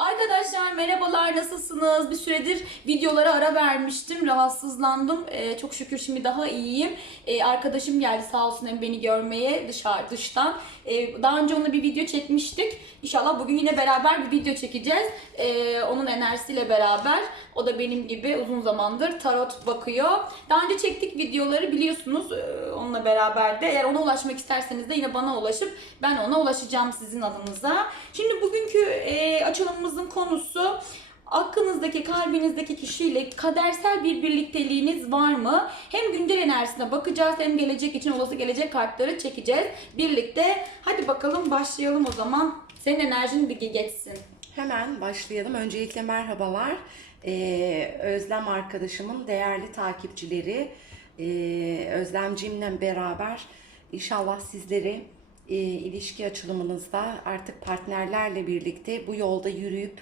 Arkadaşlar merhabalar nasılsınız? Bir süredir videolara ara vermiştim. Rahatsızlandım. Ee, çok şükür şimdi daha iyiyim. Ee, arkadaşım geldi sağ olsun hem beni görmeye dışarı dıştan. Ee, daha önce onunla bir video çekmiştik. İnşallah bugün yine beraber bir video çekeceğiz. Ee, onun enerjisiyle beraber. O da benim gibi uzun zamandır tarot bakıyor. Daha önce çektik videoları biliyorsunuz ee, onunla beraber de. Eğer ona ulaşmak isterseniz de yine bana ulaşıp ben ona ulaşacağım sizin adınıza. Şimdi bugünkü e, açılımımızın konusu aklınızdaki, kalbinizdeki kişiyle kadersel bir birlikteliğiniz var mı? Hem güncel enerjisine bakacağız hem gelecek için olası gelecek kartları çekeceğiz birlikte. Hadi bakalım başlayalım o zaman. Senin enerjin bir geçsin. Hemen başlayalım. Öncelikle merhabalar. Ee, Özlem arkadaşımın değerli takipçileri, ee, Özlemcimle beraber inşallah sizleri e, ilişki açılımınızda artık partnerlerle birlikte bu yolda yürüyüp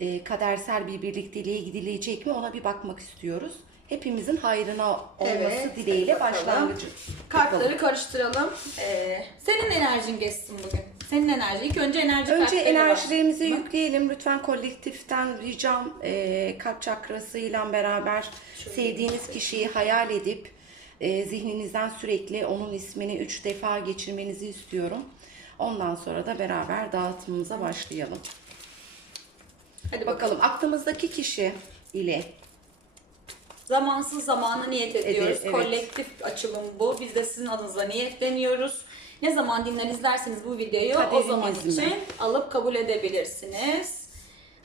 e, kadersel bir birlikteliğe gidilecek mi ona bir bakmak istiyoruz. Hepimizin hayrına olması Evet, dileğiyle bakalım. başlangıcı. Kartları karıştıralım. Ee, senin enerjin geçsin bugün. Senin enerji. İlk önce enerji Önce enerjilerimizi var. yükleyelim. Lütfen kolektiften ricam e, kalp çakrasıyla beraber sevdiğiniz kişiyi hayal edip e, zihninizden sürekli onun ismini üç defa geçirmenizi istiyorum. Ondan sonra da beraber dağıtımımıza başlayalım. Hadi bakalım. Aklımızdaki kişi ile Zamansız zamana niyet ediyoruz. evet. Kolektif açılım bu. Biz de sizin adınıza niyetleniyoruz. Ne zaman dinler izlerseniz bu videoyu o Kaderiniz zaman mi? için alıp kabul edebilirsiniz.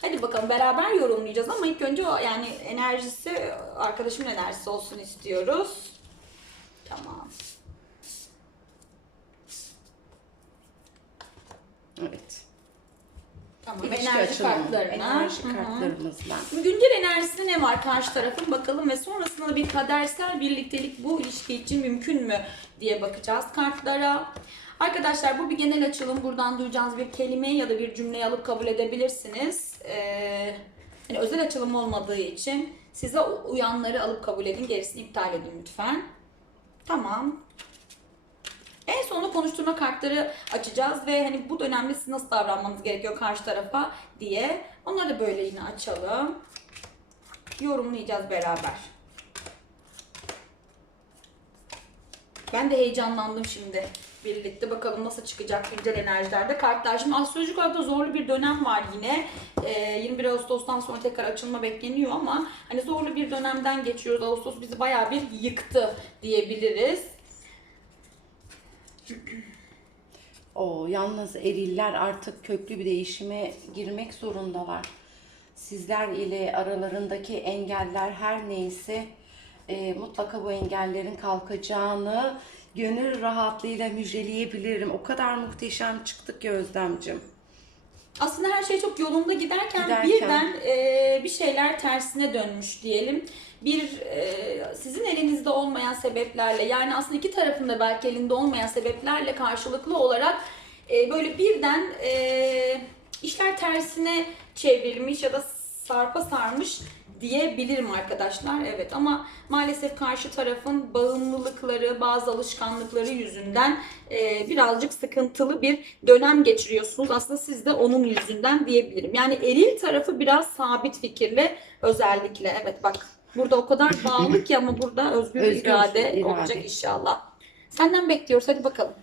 Hadi bakalım beraber yorumlayacağız ama ilk önce o yani enerjisi arkadaşımın enerjisi olsun istiyoruz. Tamam. evet. Tamam. İlişki enerji açılımı, kartlarına. enerji Hı hı. kartlarımızla. Güncel enerjisi ne var karşı tarafın bakalım ve sonrasında da bir kadersel birliktelik bu ilişki için mümkün mü diye bakacağız kartlara. Arkadaşlar bu bir genel açılım. Buradan duyacağınız bir kelime ya da bir cümleyi alıp kabul edebilirsiniz. Ee, hani özel açılım olmadığı için size uyanları alıp kabul edin. Gerisini iptal edin lütfen. Tamam. En sonunda konuşturma kartları açacağız ve hani bu dönemde siz nasıl davranmanız gerekiyor karşı tarafa diye. Onları da böyle yine açalım. Yorumlayacağız beraber. Ben de heyecanlandım şimdi. Birlikte bakalım nasıl çıkacak güncel enerjilerde kartlar. Şimdi astrolojik olarak da zorlu bir dönem var yine. Ee, 21 Ağustos'tan sonra tekrar açılma bekleniyor ama hani zorlu bir dönemden geçiyoruz. Ağustos bizi bayağı bir yıktı diyebiliriz. O yalnız eriller artık köklü bir değişime girmek zorundalar. Sizler ile aralarındaki engeller her neyse e, mutlaka bu engellerin kalkacağını gönül rahatlığıyla müjdeleyebilirim. O kadar muhteşem çıktık ki Özlemcim. Aslında her şey çok yolunda giderken, Giderken. birden e, bir şeyler tersine dönmüş diyelim. Bir e, sizin elinizde olmayan sebeplerle yani aslında iki tarafın da belki elinde olmayan sebeplerle karşılıklı olarak e, böyle birden e, işler tersine çevrilmiş ya da sarpa sarmış diyebilirim arkadaşlar. Evet ama maalesef karşı tarafın bağımlılıkları, bazı alışkanlıkları yüzünden e, birazcık sıkıntılı bir dönem geçiriyorsunuz. Aslında siz de onun yüzünden diyebilirim. Yani eril tarafı biraz sabit fikirli özellikle. Evet bak burada o kadar bağlı ki ama burada özgür, Özgür irade, irade. olacak inşallah. Senden bekliyoruz hadi bakalım.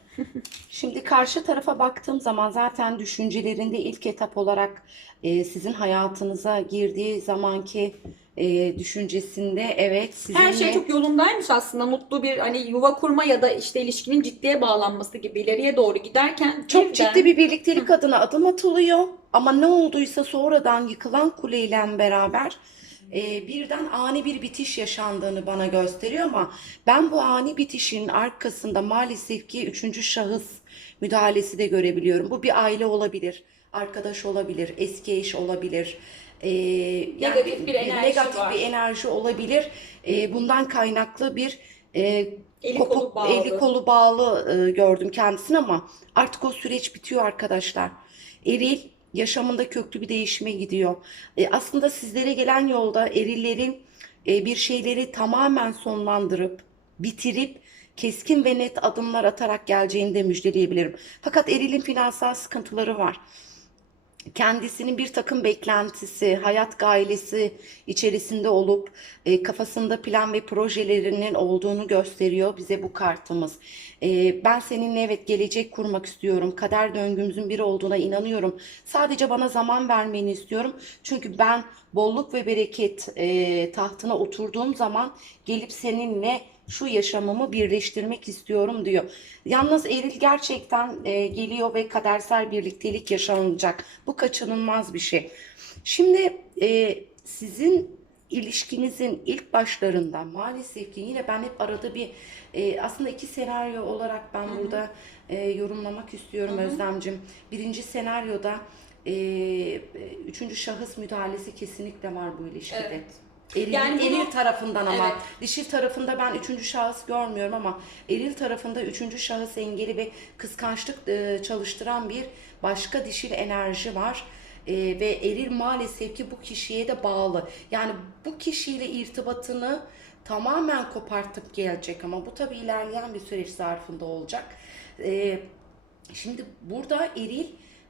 Şimdi karşı tarafa baktığım zaman zaten düşüncelerinde ilk etap olarak e, sizin hayatınıza girdiği zamanki e, düşüncesinde evet sizinle Her şey çok yolundaymış aslında. Mutlu bir hani yuva kurma ya da işte ilişkinin ciddiye bağlanması gibi ileriye doğru giderken Çok birden- ciddi bir birliktelik adına adım atılıyor ama ne olduysa sonradan yıkılan kuleyle beraber e, birden ani bir bitiş yaşandığını bana gösteriyor ama ben bu ani bitişin arkasında maalesef ki üçüncü şahıs müdahalesi de görebiliyorum. Bu bir aile olabilir, arkadaş olabilir, eski eş olabilir. E, yani Negatif bir enerji negatif var. bir enerji olabilir. E, bundan kaynaklı bir e, Eli kopuk, kolu bağlı. eli kolu bağlı e, gördüm kendisini ama artık o süreç bitiyor arkadaşlar. Eril yaşamında köklü bir değişime gidiyor. E, aslında sizlere gelen yolda erillerin e, bir şeyleri tamamen sonlandırıp, bitirip keskin ve net adımlar atarak geleceğini de müjdeleyebilirim. Fakat erilin finansal sıkıntıları var. Kendisinin bir takım beklentisi, hayat gailesi içerisinde olup e, kafasında plan ve projelerinin olduğunu gösteriyor bize bu kartımız. E, ben seninle evet gelecek kurmak istiyorum. Kader döngümüzün bir olduğuna inanıyorum. Sadece bana zaman vermeni istiyorum. Çünkü ben bolluk ve bereket e, tahtına oturduğum zaman gelip seninle şu yaşamımı birleştirmek istiyorum diyor. Yalnız Eril gerçekten e, geliyor ve kadersel birliktelik yaşanacak. Bu kaçınılmaz bir şey. Şimdi e, sizin ilişkinizin ilk başlarında maalesef ki yine ben hep arada bir e, aslında iki senaryo olarak ben burada e, yorumlamak istiyorum Özlemcim. Birinci senaryoda e, üçüncü şahıs müdahalesi kesinlikle var bu ilişkide. Evet. Eril, Yani bunu- eril tarafından ama Evet. dişil tarafında ben üçüncü şahıs görmüyorum ama eril tarafında üçüncü şahıs engeli ve kıskançlık e, çalıştıran bir başka dişil enerji var. E, ve eril maalesef ki bu kişiye de bağlı. Yani bu kişiyle irtibatını tamamen kopartıp gelecek ama bu tabii ilerleyen bir süreç zarfında olacak. E, Şimdi burada eril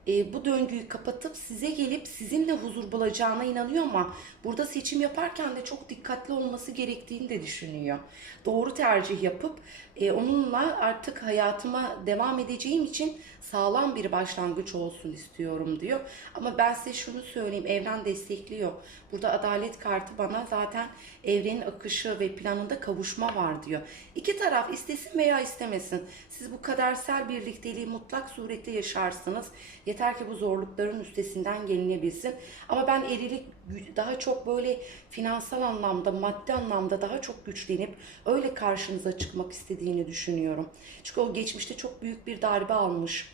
e, bu döngüyü kapatıp size gelip sizinle huzur bulacağına inanıyor ama burada seçim yaparken de çok dikkatli olması gerektiğini de düşünüyor. Doğru tercih yapıp e, onunla artık hayatıma devam edeceğim için sağlam bir başlangıç olsun istiyorum diyor. Ama ben size şunu söyleyeyim evren destekliyor. Burada adalet kartı bana zaten evrenin akışı ve planında kavuşma var diyor. İki taraf istesin veya istemesin. Siz bu kadersel birlikteliği mutlak suretle yaşarsınız. Yeter ki bu zorlukların üstesinden gelinebilsin. Ama ben erili gü- daha çok böyle finansal anlamda, maddi anlamda daha çok güçlenip öyle karşınıza çıkmak istediğini düşünüyorum. Çünkü o geçmişte çok büyük bir darbe almış.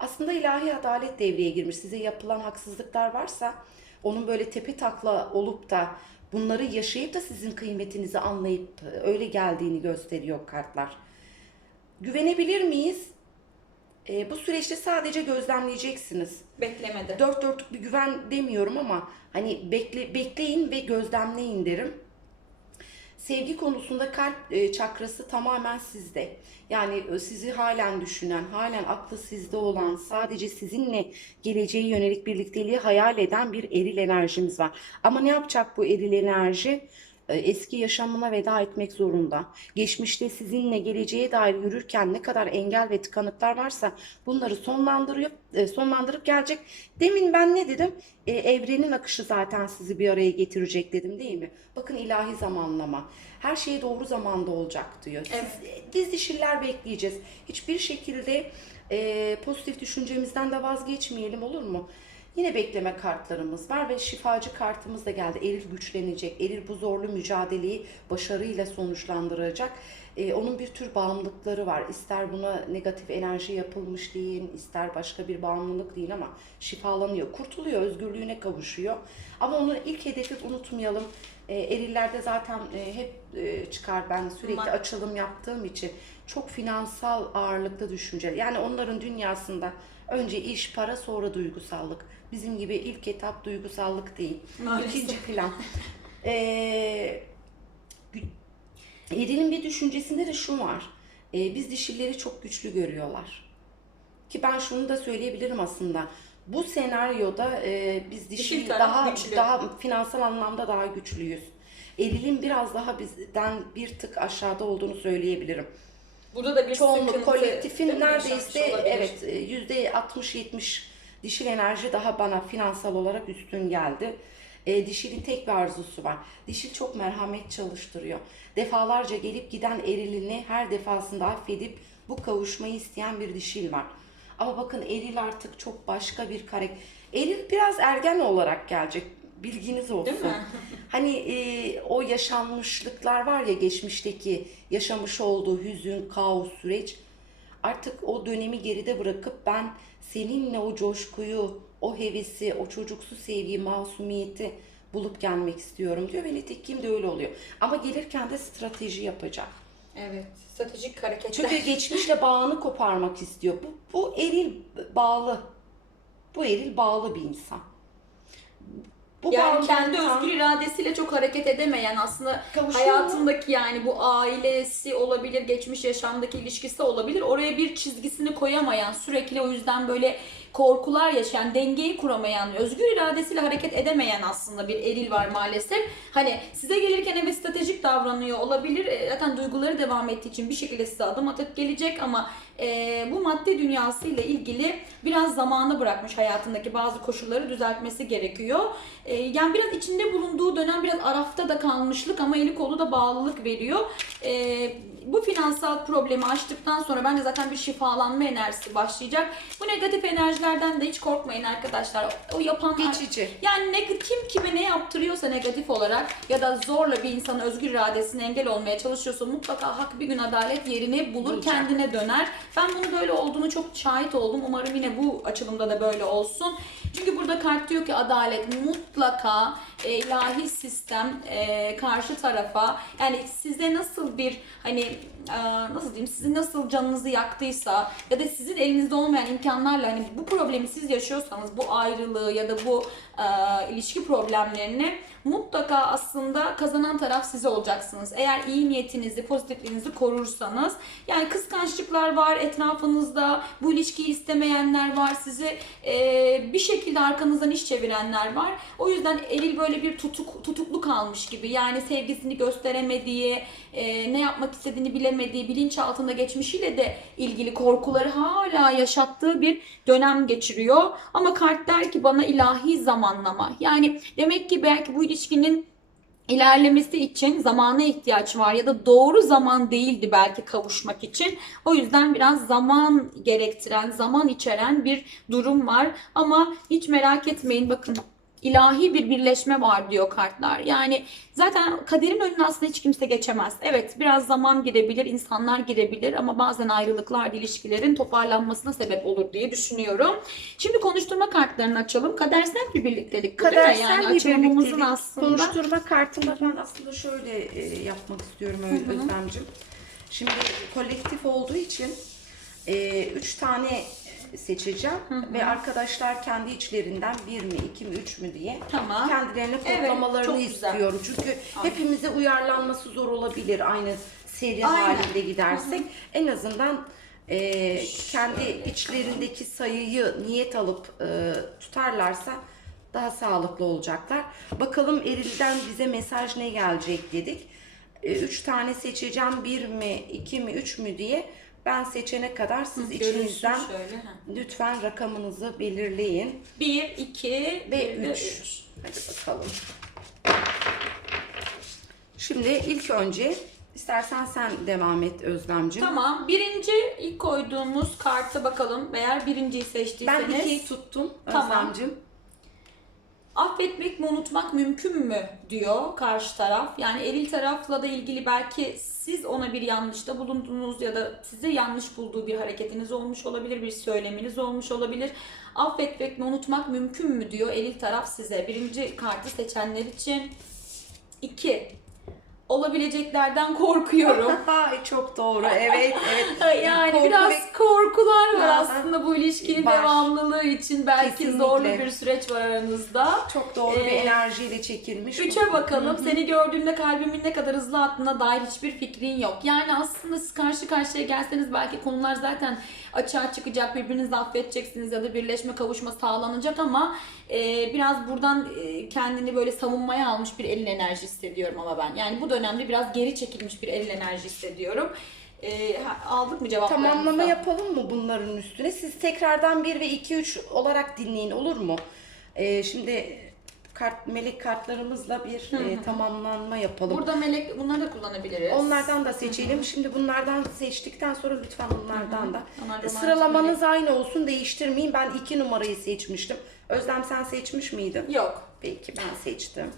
Aslında ilahi adalet devreye girmiş. Size yapılan haksızlıklar varsa onun böyle tepe takla olup da bunları yaşayıp da sizin kıymetinizi anlayıp öyle geldiğini gösteriyor kartlar. Güvenebilir miyiz? Ee, bu süreçte sadece gözlemleyeceksiniz. Beklemede. Dört dörtlük bir güven demiyorum ama hani bekle, bekleyin ve gözlemleyin derim. Sevgi konusunda kalp e, çakrası tamamen sizde. Yani e, sizi halen düşünen, halen aklı sizde olan, sadece sizinle geleceğe yönelik birlikteliği hayal eden bir eril enerjimiz var. Ama ne yapacak bu eril enerji? E, Eski yaşamına veda etmek zorunda. Geçmişte sizinle geleceğe dair yürürken ne kadar engel ve tıkanıklar varsa bunları sonlandırıp e, sonlandırıp gelecek. Demin ben ne dedim? E, evrenin akışı zaten sizi bir araya getirecek dedim değil mi? Bakın ilahi zamanlama. Her şey doğru zamanda olacak diyor. Siz, Evet. biz dişiller bekleyeceğiz. Hiçbir şekilde e, pozitif düşüncemizden de vazgeçmeyelim olur mu? Yine bekleme kartlarımız var ve şifacı kartımız da geldi. Eril güçlenecek. Eril bu zorlu mücadeleyi başarıyla sonuçlandıracak. E, onun bir tür bağımlılıkları var. İster buna negatif enerji yapılmış deyin, ister başka bir bağımlılık değil ama şifalanıyor. Kurtuluyor, özgürlüğüne kavuşuyor. Ama onun ilk hedefi unutmayalım. E, erillerde zaten e, hep e, çıkar ben sürekli Ma- açılım yaptığım için çok finansal ağırlıkta düşünceler. Yani onların dünyasında önce iş, para, sonra duygusallık. Bizim gibi ilk etap duygusallık değil. Maalesef. İkinci plan. Ee, Eril'in bir düşüncesinde de şu var. Ee, biz dişilleri çok güçlü görüyorlar. Ki ben şunu da söyleyebilirim aslında. Bu senaryoda e, biz dişil Dişil daha güçlü. daha finansal anlamda daha güçlüyüz. Eril'in biraz daha bizden bir tık aşağıda olduğunu söyleyebilirim. Burada da bir Çoğunluk kolektifin neredeyse evet e, yüzde 60-70 dişil enerji daha bana finansal olarak üstün geldi. E, dişilin tek bir arzusu var. Dişil çok merhamet çalıştırıyor. Defalarca gelip giden erilini her defasında affedip bu kavuşmayı isteyen bir dişil var. Ama bakın eril artık çok başka bir karakter. Eril biraz ergen olarak gelecek. Bilginiz olsun. Değil mi? Hani e, o yaşanmışlıklar var ya geçmişteki yaşamış olduğu hüzün, kaos süreç. Artık o dönemi geride bırakıp ben seninle o coşkuyu, o hevesi, o çocuksu sevgiyi, masumiyeti bulup gelmek istiyorum diyor ve nitekim de öyle oluyor. Ama gelirken de strateji yapacak. Evet. Stratejik hareketler. Çünkü geçmişle bağını koparmak istiyor. Bu, bu eril bağlı. Bu eril bağlı bir insan. Bu yani kendi özgür iradesiyle çok hareket edemeyen aslında Kavuşuyor hayatındaki yani bu ailesi olabilir, geçmiş yaşamdaki ilişkisi olabilir. Oraya bir çizgisini koyamayan, sürekli o yüzden böyle korkular yaşayan, dengeyi kuramayan, özgür iradesiyle hareket edemeyen aslında bir eril var maalesef. Hani size gelirken evet stratejik davranıyor olabilir. E, Zaten duyguları devam ettiği için bir şekilde size adım atıp gelecek ama e, bu madde dünyasıyla ilgili biraz zamanı bırakmış hayatındaki bazı koşulları düzeltmesi gerekiyor. E, yani biraz içinde bulunduğu dönem biraz arafta da kalmışlık ama eli kolu da bağlılık veriyor. E, bu finansal problemi aştıktan sonra bence zaten bir şifalanma enerjisi başlayacak. Bu negatif enerjilerden de hiç korkmayın arkadaşlar. O yapan Geçici. yani ne, kim kime ne yaptırıyorsa negatif olarak ya da zorla bir insanın özgür iradesine engel olmaya çalışıyorsa mutlaka hak bir gün adalet yerini bulur, Bulacak. kendine döner. Ben bunu böyle olduğunu çok şahit oldum. Umarım yine bu açılımda da böyle olsun. Çünkü burada kart diyor ki adalet mutlaka e, ilahi sistem e, karşı tarafa yani size nasıl bir hani nasıl diyeyim sizin nasıl canınızı yaktıysa ya da sizin elinizde olmayan imkanlarla hani bu problemi siz yaşıyorsanız bu ayrılığı ya da bu e, ilişki problemlerini mutlaka aslında kazanan taraf siz olacaksınız. Eğer iyi niyetinizi, pozitifliğinizi korursanız. Yani kıskançlıklar var etrafınızda, bu ilişkiyi istemeyenler var, sizi e, bir şekilde arkanızdan iş çevirenler var. O yüzden Elil böyle bir tutuk, tutuklu kalmış gibi. Yani sevgisini gösteremediği, e, ne yapmak istediğini bilemediği, bilinçaltında geçmişiyle de ilgili korkuları hala yaşattığı bir dönem geçiriyor. Ama kart der ki bana ilahi zamanlama. Yani demek ki belki bu ilişkinin ilerlemesi için zamana ihtiyaç var ya da doğru zaman değildi belki kavuşmak için. O yüzden biraz zaman gerektiren, zaman içeren bir durum var. Ama hiç merak etmeyin bakın ilahi bir birleşme var diyor kartlar. Yani zaten kaderin önüne aslında hiç kimse geçemez. Evet biraz zaman girebilir, insanlar girebilir ama bazen ayrılıklar ilişkilerin toparlanmasına sebep olur diye düşünüyorum. Şimdi konuşturma kartlarını açalım. Kadersel bir birliktelik? Kadersel Yani bir birliktelik. aslında. Konuşturma kartında ben aslında şöyle e, yapmak istiyorum Ö- Özlemcim. Şimdi kolektif olduğu için e, üç tane seçeceğim ve arkadaşlar kendi içlerinden bir mi, iki mi, üç mü diye Tamam. kendilerine Evet, kodlamalarını güzel. istiyorum. Çünkü hepimize uyarlanması zor olabilir aynı seri Aynen. halinde gidersek. En azından e, kendi içlerindeki sayıyı niyet alıp e, tutarlarsa daha sağlıklı olacaklar. Bakalım Eril'den bize mesaj ne gelecek dedik. E, üç tane seçeceğim. Bir mi, iki mi, üç mü diye. Ben seçene kadar siz Görünsün içinizden şöyle. lütfen rakamınızı belirleyin. 1, 2 Ve bir de 3. üç. Hadi bakalım. Şimdi ilk önce istersen sen devam et Özlemciğim. Tamam. Birinci ilk koyduğumuz kartı bakalım. Eğer birinciyi Ben seçtiyseniz. ikiyi tuttum Tamam. Affetmek mi unutmak mümkün mü diyor karşı taraf. Yani eril tarafla da ilgili belki siz ona bir yanlışta bulundunuz ya da size yanlış bulduğu bir hareketiniz olmuş olabilir, bir söyleminiz olmuş olabilir. Affetmek mi unutmak mümkün mü diyor eril taraf size. Birinci kartı seçenler için. İki. Olabileceklerden korkuyorum. Çok doğru. Evet, evet. Yani Korku biraz ve- korkular var aslında bu ilişkinin Var. devamlılığı için belki Kesinlikle. zorlu bir süreç var aranızda. Çok doğru bir Ee, enerjiyle çekilmiş. bu. Üçe bakalım. Seni gördüğümde kalbimin ne kadar hızlı attığına dair hiçbir fikrin yok. Yani aslında siz karşı karşıya gelseniz belki konular zaten açığa çıkacak. Birbirinizi affedeceksiniz ya da birleşme kavuşma sağlanacak ama e, biraz buradan e, kendini böyle savunmaya almış bir elin enerji hissediyorum ama ben. Yani bu dönemde biraz geri çekilmiş bir elin enerji hissediyorum. E, aldık mı cevaplarınızı? Tamamlama yapalım mı bunların üstüne? Siz tekrardan 1 ve 2 3 olarak dinleyin olur mu? Ee, şimdi kart melek kartlarımızla bir e, tamamlanma yapalım. Burada melek bunları da kullanabiliriz. Onlardan da seçelim. Şimdi bunlardan seçtikten sonra lütfen onlardan da. Onlar romantik Sıralamanız aynı olsun değiştirmeyin. Ben iki numarayı seçmiştim. Özlem sen seçmiş miydin? Yok. Peki ben seçtim.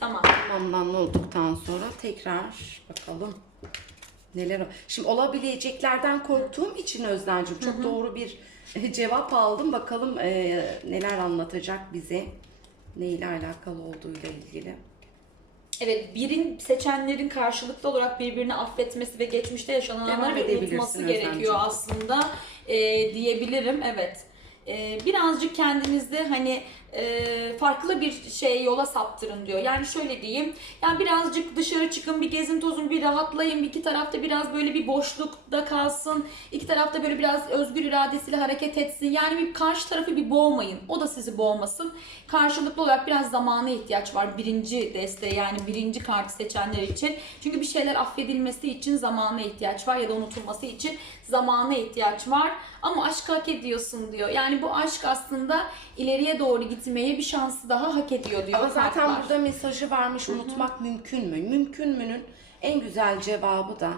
Tamam. Tamamlanma olduktan sonra tekrar bakalım neler Şimdi olabileceklerden korktuğum için Özlemciğim çok doğru bir cevap aldım. Bakalım e, neler anlatacak bize. Ne ile alakalı olduğuyla ilgili. Evet, birin seçenlerin karşılıklı olarak birbirini affetmesi ve geçmişte yaşananları bir unutması gerekiyor aslında e, diyebilirim. Evet. E, birazcık kendinizde hani e, farklı bir şey yola saptırın diyor. Yani şöyle diyeyim. Yani birazcık dışarı çıkın, bir gezin tozun, bir rahatlayın. İki tarafta biraz böyle bir boşlukta kalsın. İki tarafta böyle biraz özgür iradesiyle hareket etsin. Yani bir karşı tarafı bir boğmayın. O da sizi boğmasın. Karşılıklı olarak biraz zamana ihtiyaç var. Birinci desteği yani birinci kartı seçenler için. Çünkü bir şeyler affedilmesi için zamana ihtiyaç var ya da unutulması için zamana ihtiyaç var. Ama aşk hak ediyorsun diyor. Yani bu aşk aslında ileriye doğru gitmeye bir şansı daha hak ediyor diyor Ama zaten kartlar. burada mesajı varmış unutmak mümkün mü? Mümkün münün en güzel cevabı da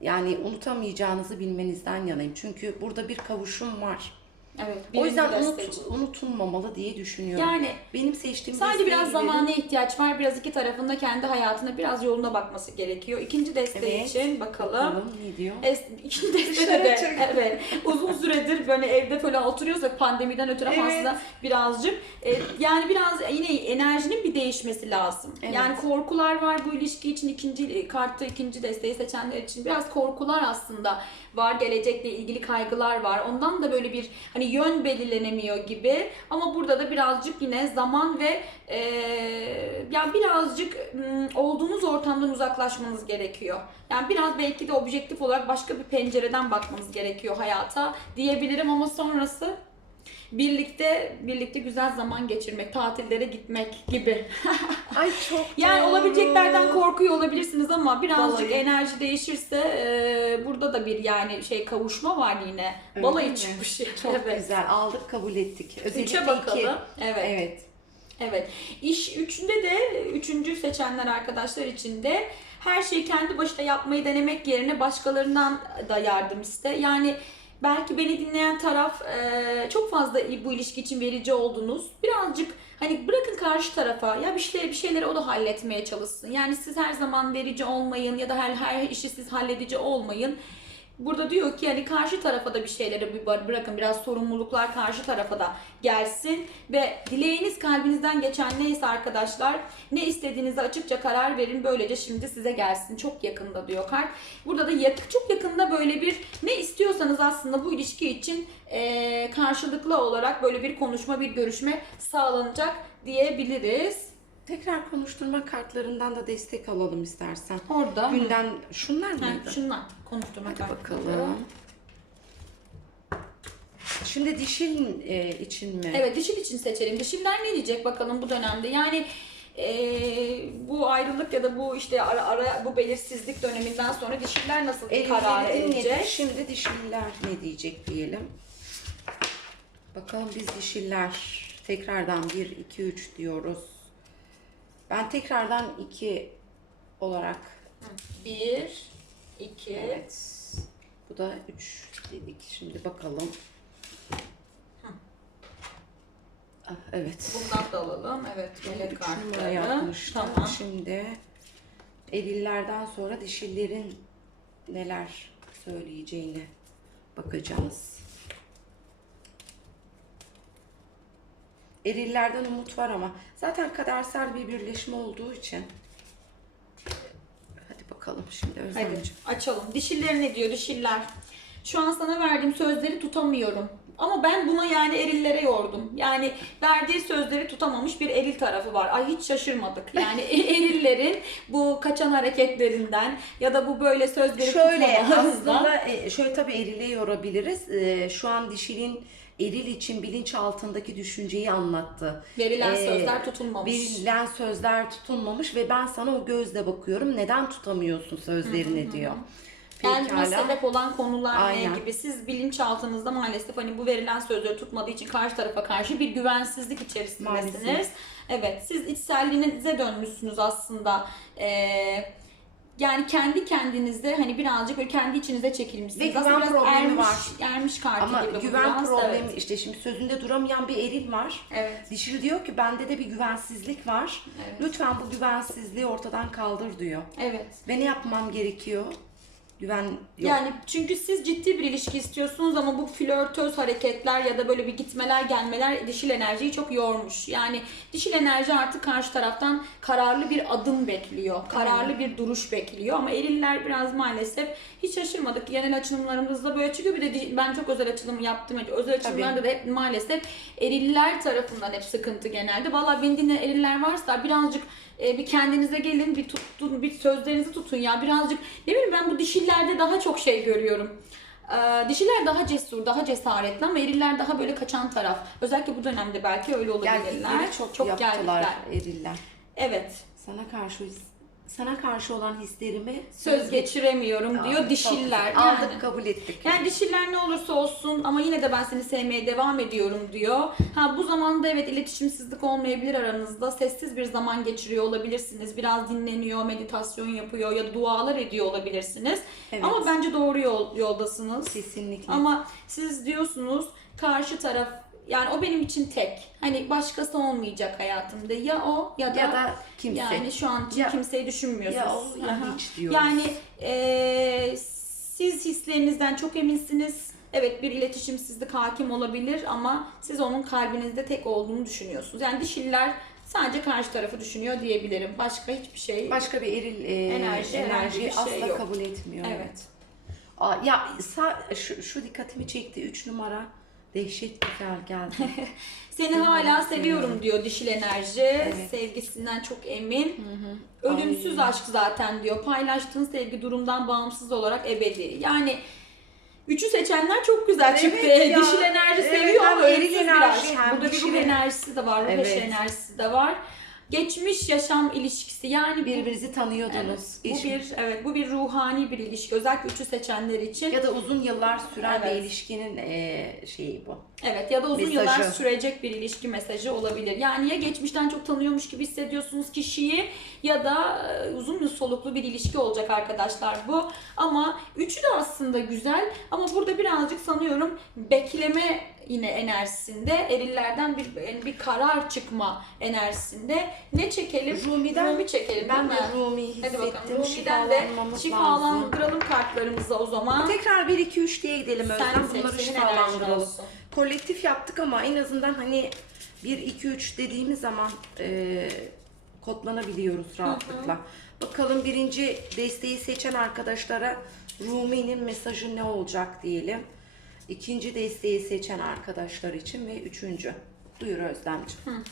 yani unutamayacağınızı bilmenizden yanayım. Çünkü burada bir kavuşum var. Evet. O yüzden unut, unutulmamalı diye düşünüyorum. Yani benim seçtiğim Sadece desteği biraz zamana ihtiyaç var. Biraz iki tarafında kendi hayatına biraz yoluna bakması gerekiyor. İkinci deste Evet. için bakalım. Bakalım ne diyor? Es, ikinci deste Dışarı de evet uzun süredir böyle evde falan oturuyorsak pandemiden ötürü Evet. aslında birazcık e, yani biraz yine enerjinin bir değişmesi lazım. Evet. Yani korkular var bu ilişki için ikinci kartta ikinci desteği seçenler için biraz korkular aslında var gelecekle ilgili kaygılar var. Ondan da böyle bir hani yön belirlenemiyor gibi ama burada da birazcık yine zaman ve e, yani birazcık olduğunuz ortamdan uzaklaşmanız gerekiyor. Yani biraz belki de objektif olarak başka bir pencereden bakmanız gerekiyor hayata diyebilirim ama sonrası birlikte birlikte güzel zaman geçirmek, tatillere gitmek gibi. Ay çok Yani olabileceklerden korkuyor olabilirsiniz ama birazcık Balayı. enerji değişirse e, burada da bir yani şey kavuşma var yine. Öyle Balayı mi? çıkmış. Çok evet. güzel aldık kabul ettik. Özellikle Üçe iki. bakalım. Evet. Evet. Evet. İş üçünde de üçüncü seçenler arkadaşlar için de her şeyi kendi başına yapmayı denemek yerine başkalarından da yardım iste. Yani belki beni dinleyen taraf e, çok fazla bu ilişki için verici oldunuz. Birazcık hani bırakın karşı tarafa ya bir şey bir şeyleri o da halletmeye çalışsın. Yani siz her zaman verici olmayın ya da her her işi siz halledici olmayın. Burada diyor ki yani karşı tarafa da bir şeyleri bir bıra- bırakın biraz sorumluluklar karşı tarafa da gelsin ve dileğiniz kalbinizden geçen neyse arkadaşlar ne istediğinize açıkça karar verin böylece şimdi size gelsin çok yakında diyor kart. Burada da yak- çok yakında böyle bir ne istiyorsanız aslında bu ilişki için eee, karşılıklı olarak böyle bir konuşma bir görüşme sağlanacak diyebiliriz. Tekrar konuşturma kartlarından da destek alalım istersen. Orada Günden şunlar Ha, mıydı? şunlar konuşturma Hadi kartları. bakalım. Şimdi dişil e, için mi? Evet dişil için seçelim. Dişiller ne diyecek bakalım bu dönemde? Yani eee, bu ayrılık ya da bu işte ara, ara bu belirsizlik döneminden sonra dişiller nasıl bir karar verecek? Şimdi dişiller ne diyecek diyelim. Bakalım biz dişiller tekrardan 1, 2, 3 diyoruz. Ben tekrardan 2 olarak Bir, iki, evet. Bu da 3 dedik. Şimdi bakalım. Ah, evet. bundan da alalım. Evet melek Üç numara kartları. yapmıştım. Tamam. Şimdi erillerden sonra dişillerin neler söyleyeceğini bakacağız. Erillerden umut var ama zaten kadersel bir birleşme olduğu için hadi bakalım şimdi Hadi Özlemciğim. açalım. Dişiller ne diyor dişiller? Şu an sana verdiğim sözleri tutamıyorum. Ama ben buna yani erillere yordum. Yani verdiği sözleri tutamamış bir eril tarafı var. Ay hiç şaşırmadık. Yani erillerin bu kaçan hareketlerinden ya da bu böyle sözleri Şöyle aslında e, şöyle tabii erile yorabiliriz. E, Şu an dişilin eril için bilinç altındaki düşünceyi anlattı. Verilen Ee, sözler tutulmamış. Verilen sözler tutulmamış ve ben sana o gözle bakıyorum. Neden tutamıyorsun sözlerini diyor. Pekala. sebep olan konular Aynen. ne gibi? Siz bilinçaltınızda maalesef hani bu verilen sözleri tutmadığı için karşı tarafa karşı bir güvensizlik içerisindesiniz. Maalesef. Evet, siz içselliğinize dönmüşsünüz aslında. Ee, yani kendi kendinizde hani birazcık böyle kendi içinize çekilmişsiniz. Ve Aslında güven biraz problemi ermiş, var. ermiş kartı Ama gibi güven biraz, problemi evet. işte şimdi sözünde duramayan bir eril var. Evet. Dişil diyor ki bende de bir güvensizlik var. Evet. Lütfen bu güvensizliği ortadan kaldır diyor. Evet. Ve ne yapmam gerekiyor? Güven yok. Yani çünkü siz ciddi bir ilişki istiyorsunuz ama bu flörtöz hareketler ya da böyle bir gitmeler gelmeler dişil enerjiyi çok yormuş. Yani dişil enerji artık karşı taraftan kararlı bir adım bekliyor. Kararlı bir duruş bekliyor ama eriller biraz maalesef hiç şaşırmadık. Genel açılımlarımızda böyle çıkıyor. Bir de ben çok özel açılım yaptım. Özel açılımlarda da hep maalesef eriller tarafından hep sıkıntı genelde. Vallahi beni dinleyen eriller varsa birazcık e, bir kendinize gelin, bir tutun, bir sözlerinizi tutun ya. Birazcık ne bileyim ben bu dişillerde daha çok şey görüyorum. Ee, dişiler daha cesur, daha cesaretli ama eriller daha böyle kaçan taraf. Özellikle bu dönemde belki öyle olabilirler. Geldikleri çok, yaptılar geldiler. eriller. Evet. Sana karşı sana karşı olan hislerimi Söz geçiremiyorum diyor Çok dişiller. Yani. Aldık kabul ettik. Yani dişiller ne olursa olsun ama yine de ben seni sevmeye devam ediyorum diyor. Ha bu zamanda evet iletişimsizlik olmayabilir aranızda. Sessiz bir zaman geçiriyor olabilirsiniz. Biraz dinleniyor, meditasyon yapıyor ya da dualar ediyor olabilirsiniz. Evet. Ama bence doğru yol, yoldasınız. Kesinlikle. Ama siz diyorsunuz karşı taraf yani o benim için tek. Hani başkası olmayacak hayatımda. Ya o ya da, ya da kimse. yani şu an Ya- kimseyi düşünmüyorsunuz. ya o ya Aha. hiç diyoruz. Yani eee, siz hislerinizden çok eminsiniz. Evet bir iletişimsizlik hakim olabilir ama siz onun kalbinizde tek olduğunu düşünüyorsunuz. Yani dişiller sadece karşı tarafı düşünüyor diyebilirim. Başka hiçbir şey. Başka bir eril e, Enerji, enerjiyi şey asla yok. kabul etmiyor. Evet. Aa, ya sa- şu, şu dikkatimi çekti. 3 numara dehşet güzel geldi. Seni hala seviyorum diyor dişil enerji. Sevgisinden çok emin. Ölümsüz aşk zaten diyor. Paylaştığın sevgi durumdan bağımsız olarak ebedi. Yani Üçü seçenler çok güzel çıktı. Evet ya. Dişil enerji Evet, seviyor ama ölümsüz bir aşk. Burada dişil- enerjisi de var, Evet. enerjisi de var. Geçmiş yaşam ilişkisi yani Birbirinizi tanıyordunuz. Evet, bu bir evet bu bir ruhani bir ilişki. Özellikle üçü seçenler için. ya da uzun yıllar süren Evet. bir ilişkinin e, şeyi bu. Evet ya da uzun Mesajı. yıllar sürecek bir ilişki mesajı olabilir. Yani ya geçmişten çok tanıyormuş gibi hissediyorsunuz kişiyi ya da e, uzun soluklu bir ilişki olacak arkadaşlar bu. Ama üçü de aslında güzel ama burada birazcık sanıyorum bekleme yine enerjisinde erillerden bir yani bir karar çıkma enerjisinde ne çekelim? Rumi'den Rumi çekelim Ben de mi? Rumi'yi Hadi bakalım. hissettim. Rumi'den de şifalandıralım kartlarımızı o zaman. Tekrar 1 2 3 diye gidelim Özlem. Bunları şifalandıralım. Kolektif yaptık ama en azından hani 1 2 3 dediğimiz zaman e, kodlanabiliyoruz rahatlıkla. Bakalım birinci desteği seçen arkadaşlara Rumi'nin mesajı ne olacak diyelim. İkinci desteği seçen arkadaşlar için ve üçüncü. Duyur Özlemciğim.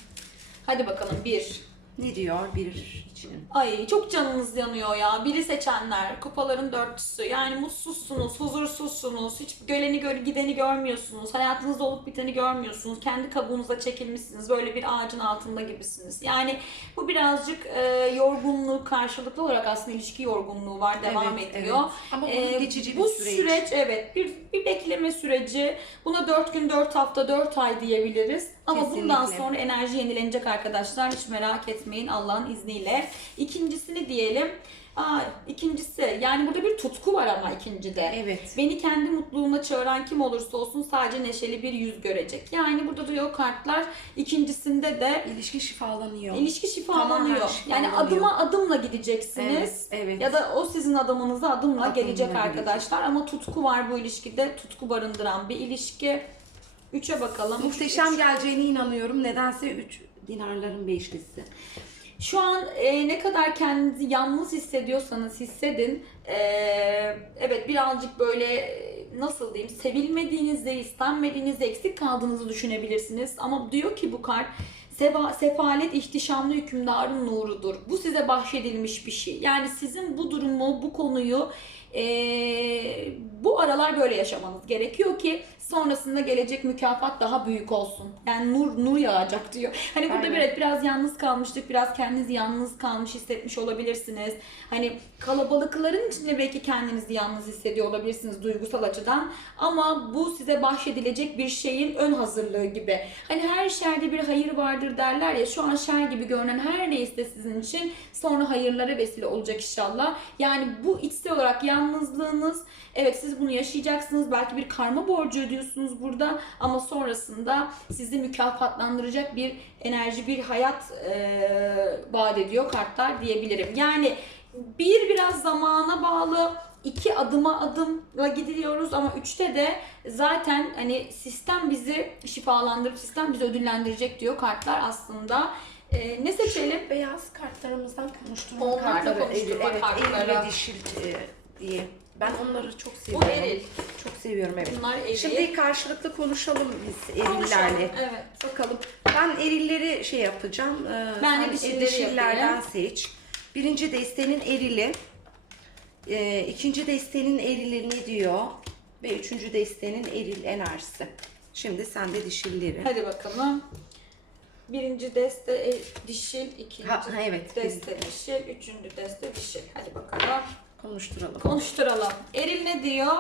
Hadi bakalım bir. Ne diyor bir için? Ay çok canınız yanıyor ya. Biri seçenler, kupaların dörtlüsü. Yani mutsuzsunuz, huzursuzsunuz. Hiç geleni gör, gideni görmüyorsunuz. Hayatınızda olup biteni görmüyorsunuz. Kendi kabuğunuza çekilmişsiniz. Böyle bir ağacın altında gibisiniz. Yani bu birazcık e, yorgunluğu karşılıklı olarak aslında ilişki yorgunluğu var. Devam Evet, ediyor. evet. Ama bu Ee, geçici bir bu süreç. evet bir, bir bekleme süreci. Buna 4 gün, 4 hafta, 4 ay diyebiliriz. Ama bundan Kesinlikle. sonra enerji yenilenecek arkadaşlar. Hiç merak etmeyin Allah'ın izniyle. İkincisini diyelim. Aa, ikincisi yani burada bir tutku var ama ikincide. Evet. Beni kendi mutluluğuna çağıran kim olursa olsun sadece neşeli bir yüz görecek. Yani burada diyor kartlar ikincisinde de İlişki şifalanıyor. ilişki şifalanıyor. Tamamen Yani şifalanıyor. adıma adımla gideceksiniz. Evet, evet. Ya da o sizin adımınıza adımla Adımla gelecek. arkadaşlar. Ama tutku var bu ilişkide. Tutku barındıran bir ilişki. Üçe bakalım. Muhteşem Üç. geleceğine inanıyorum. Nedense 3 dinarların beşlisi. Şu an e, ne kadar kendinizi yalnız hissediyorsanız hissedin. E, evet birazcık böyle e, nasıl diyeyim sevilmediğinizde, istenmediğinizde eksik kaldığınızı düşünebilirsiniz. Ama diyor ki bu kart Seba, sefalet ihtişamlı hükümdarın nurudur. Bu size bahşedilmiş bir şey. Yani sizin bu durumu, bu konuyu e, bu aralar böyle yaşamanız gerekiyor ki sonrasında gelecek mükafat daha büyük olsun. Yani nur nur yağacak diyor. Hani burada evet biraz yalnız kalmıştık. Biraz kendinizi yalnız kalmış hissetmiş olabilirsiniz. Hani kalabalıkların içinde belki kendinizi yalnız hissediyor olabilirsiniz duygusal açıdan. Ama bu size bahşedilecek bir şeyin ön hazırlığı gibi. Hani her şerde bir hayır vardır derler ya. Şu an şer gibi görünen her neyse sizin için sonra hayırlara vesile olacak inşallah. Yani bu içsel olarak yalnızlığınız evet siz bunu yaşayacaksınız. Belki bir karma borcu ödüyorsunuz burada ama sonrasında sizi mükafatlandıracak bir enerji, bir hayat eee vaat ediyor kartlar diyebilirim. Yani bir biraz zamana bağlı, iki adıma adımla gidiyoruz ama üçte de zaten hani sistem bizi şifalandırıp sistem bizi ödüllendirecek diyor kartlar aslında. Ee, ne seçelim? Beyaz kartlarımızdan konuşturma Onlar da kartları. konuşturma evet, kartları. eril ve dişil e, diye. Ben onları çok Bu seviyorum. eril. Çok seviyorum evet. Bunlar eril. Şimdi karşılıklı konuşalım biz erillerle. Evet. Bakalım. Ben erilleri şey yapacağım. Ee, Ben de dişilleri dişillerden yapayım. seç. Birinci destenin erili. Ee, ikinci destenin erili ne diyor? Ve üçüncü destenin eril enerjisi. Şimdi sen de dişilleri. Hadi bakalım. Birinci deste e, dişil, ikinci Ha, ha, evet. deste dişil, üçüncü deste dişil. Hadi bakalım. Konuşturalım. Konuşturalım. Eril ne diyor?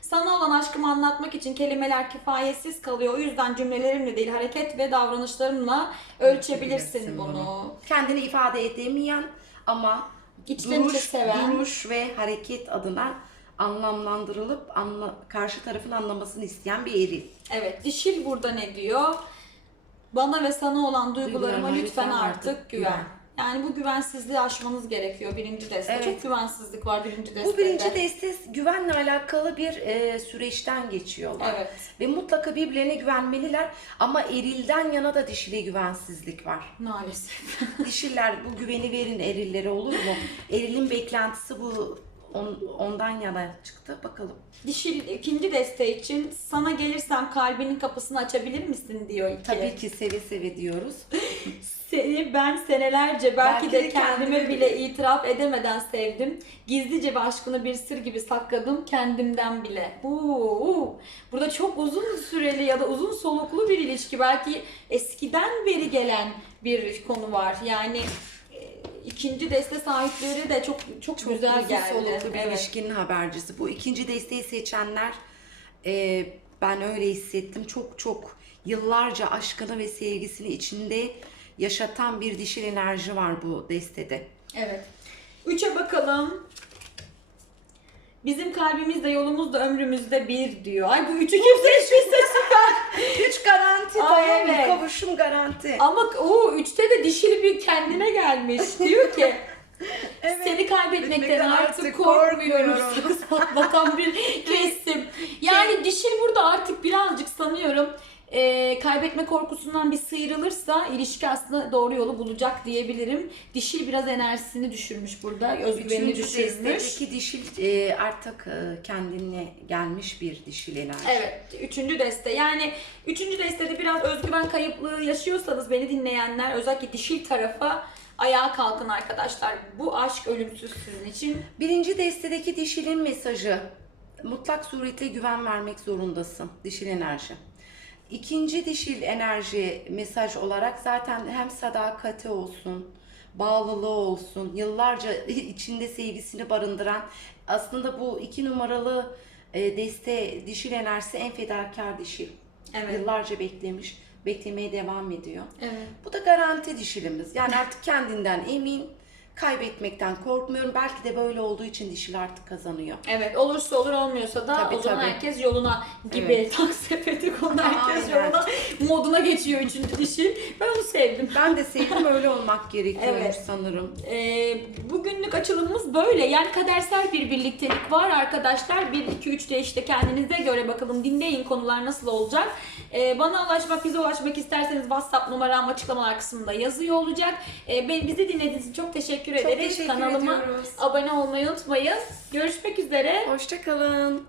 Sana olan aşkımı anlatmak için kelimeler kifayetsiz kalıyor. O yüzden cümlelerimle değil hareket ve davranışlarımla ölçebilirsin bunu. Kendini ifade edemeyen ama İçten içe duruş, seven. duruş ve hareket adına anlamlandırılıp anla, karşı tarafın anlamasını isteyen bir eril. Evet, dişil burada ne diyor? Bana ve sana olan duygularıma Duygularıma lütfen artık güven. Yani bu güvensizliği aşmanız gerekiyor birinci deste. Evet. Çok güvensizlik var birinci destede. Bu birinci deste güvenle alakalı bir e, süreçten geçiyorlar. Evet. Ve mutlaka birbirlerine güvenmeliler ama erilden yana da dişile güvensizlik var. Maalesef. Dişiller bu güveni verin erillere olur mu? Erilin beklentisi bu on- ondan yana çıktı. Bakalım. Dişil ikinci deste için sana gelirsem kalbinin kapısını açabilir misin diyor iki. Tabii ki seve seve diyoruz. Seni ben senelerce belki, Belki de, de kendime kendime bile itiraf edemeden sevdim. Gizlice ve aşkını bir sır gibi sakladım kendimden bile. Uuu, burada çok uzun süreli ya da uzun soluklu bir ilişki. Belki eskiden beri gelen bir konu var. Yani ikinci deste sahipleri de çok çok, güzel uzun geldi. soluklu bir Evet. ilişkinin habercisi. Bu ikinci desteği seçenler e, ben öyle hissettim. Çok çok yıllarca aşkını ve sevgisini içinde yaşatan bir dişil enerji var bu destede. Evet. Üçe bakalım. Bizim kalbimizde, yolumuzda, ömrümüzde bir diyor. Ay bu üçü kim seçmişse süper. Üç garanti tamam mı? evet. Kavuşum garanti. Ama o üçte de dişili bir kendine gelmiş. Diyor ki Evet. seni kaybetmekten Bitmekten artık artık korkmuyorum. korkmuyorum. Sakız patlatan bir kesim. Yani dişil burada artık birazcık sanıyorum e, kaybetme korkusundan bir sıyrılırsa ilişki aslında doğru yolu bulacak diyebilirim. Dişil biraz enerjisini düşürmüş burada. Özgüvenini Üçüncü düşürmüş. destedeki dişil e, artık e, kendine gelmiş bir dişil enerji. Evet, üçüncü deste. Yani üçüncü destede biraz özgüven kayıplığı yaşıyorsanız beni dinleyenler özellikle dişil tarafa ayağa kalkın arkadaşlar. Bu aşk ölümsüz sizin için. Birinci destedeki dişilin mesajı mutlak suretle güven vermek zorundasın dişil enerji. İkinci dişil enerji mesaj olarak zaten hem sadakati olsun, bağlılığı olsun, yıllarca içinde sevgisini barındıran aslında bu iki numaralı e, deste dişil enerjisi en fedakar dişil. Evet. Yıllarca beklemiş, beklemeye devam ediyor. Evet. Bu da garanti dişilimiz. Yani artık kendinden emin, kaybetmekten korkmuyorum. Belki de böyle olduğu için dişil artık kazanıyor. Evet, olursa olur olmuyorsa da Tabii, o zaman tabii. herkes yoluna gibi Evet. tak sepeti konu herkes Aynen. yoluna moduna geçiyor üçüncü dişil. Ben onu sevdim. Ben de sevdim öyle olmak gerekiyormuş Evet. sanırım. Ee, bugünlük açılımımız böyle. Yani kadersel bir birliktelik var arkadaşlar. 1, 2, 3 de işte kendinize göre bakalım dinleyin konular nasıl olacak. Ee, bana ulaşmak, bize ulaşmak isterseniz WhatsApp numaram açıklamalar kısmında yazıyor olacak. Ee, bizi dinlediğiniz için çok teşekkür Çok ederiz. teşekkür Kanalıma ediyoruz. abone olmayı unutmayın. Görüşmek üzere. Hoşçakalın.